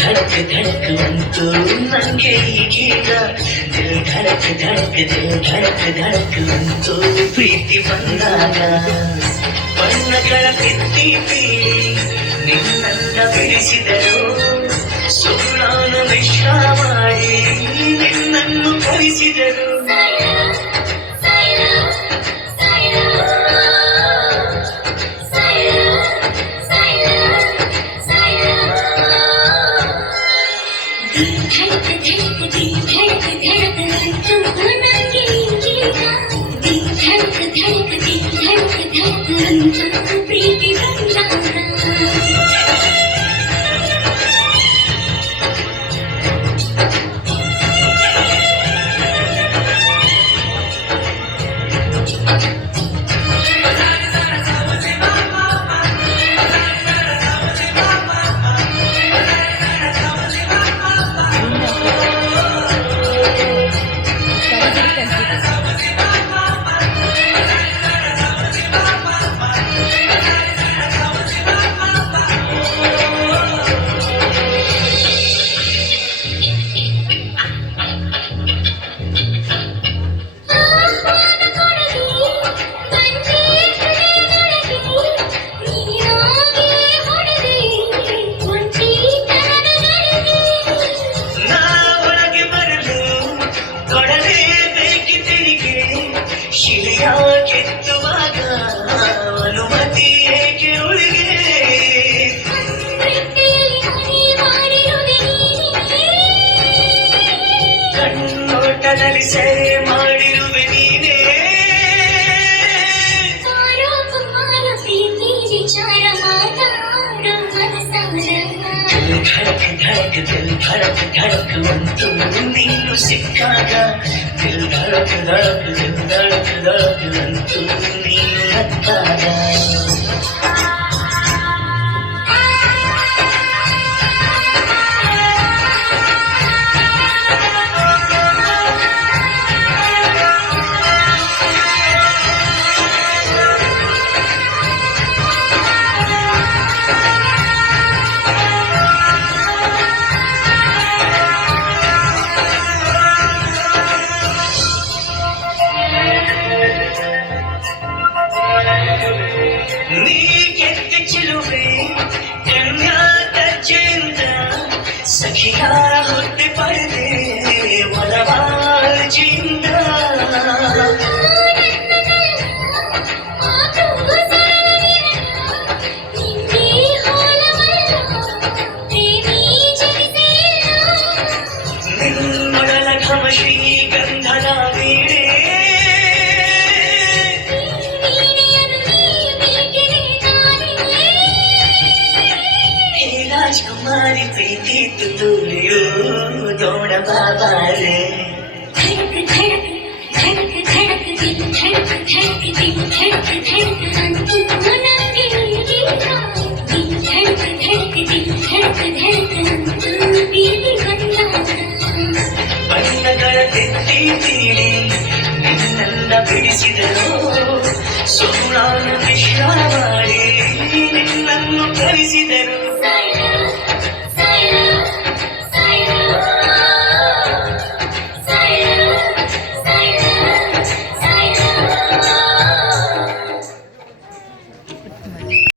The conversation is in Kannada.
ಧಡಕ್ ಧಡಕ್ ಬಂತು ನಂಗೆ ಈಗೀಗ ದಿಲ್ ಧಡಕ್ ಧಡಕ್ ದಿಲ್ ಧಡಕ್ ಧಡಕ್ ಬಂತು ಪ್ರೀತಿ ಬಂದಾಗ ಬಣ್ಣಗಳ ತಿತ್ತಿ ನಿನ್ನನ್ನ ಬಿಡಿಸಿದರು ಸುಳ್ಳಾನ ಮಿಶ್ರ ಮಾಡಿ ನಿನ್ನನ್ನು ಕಲಿಸಿದರು प्रीति बंदागा ಶಿಲೆಯ ಕೆತ್ತುವಾಗ ಅನುಮತಿ ಏಕೆ ಉಳಿಗೆ ಕಣ್ಣೋಟದಲ್ಲಿ ಸೆರೆ ಮಾಡಿರುವೆ ನೀನೇ ಧಡಕ್ ಧಡಕ್ ದಿಲ್ ಧಡಕ್ ಧಡಕ್ ಬಂತು ನೀನು ಸಿಕ್ಕಾಗ ದಿಲ್ ಧಡಕ್ ಧಡಕ್ ದಿಲ್ ಧಡಕ್ ಧಡಕ್ ಬಂತು ನೀನು ನಕ್ಕಾಗ ನೀ ಕೆತ್ತ ಚಿಲುವೆ ಕನ್ಯಾತ ಚಂದ್ರ ಸಖಿಯ ಹುಟ್ಟಿ ಪಡೆದೆ ಒಲವಾಳ ಚಿಂದ ನಿನ್ನೊಡಲ ಘಮ ಶ್ರೀಗಂಧದ ವೀಣೆ राजकुमारी प्रीति तुलियो दौड़ बाबारे धड़क धड़क धड़क धड़क दिल धड़क धड़क दिल धड़क धड़क तू नंगे गीता दिल धड़क धड़क दिल धड़क धड़क तू प्रीति बंदागा ಬಣ್ಣಗಳ ತೆತ್ತಿ ತೀಡಿ ನಿನ್ನನ್ನ ಬಿಡಿಸಿದರು ಸುಳ್ಳಾನ ಮಿಶ್ರ ಮಾಡಿ ನಿನ್ನನ್ನು ಕಲಿಸಿದರು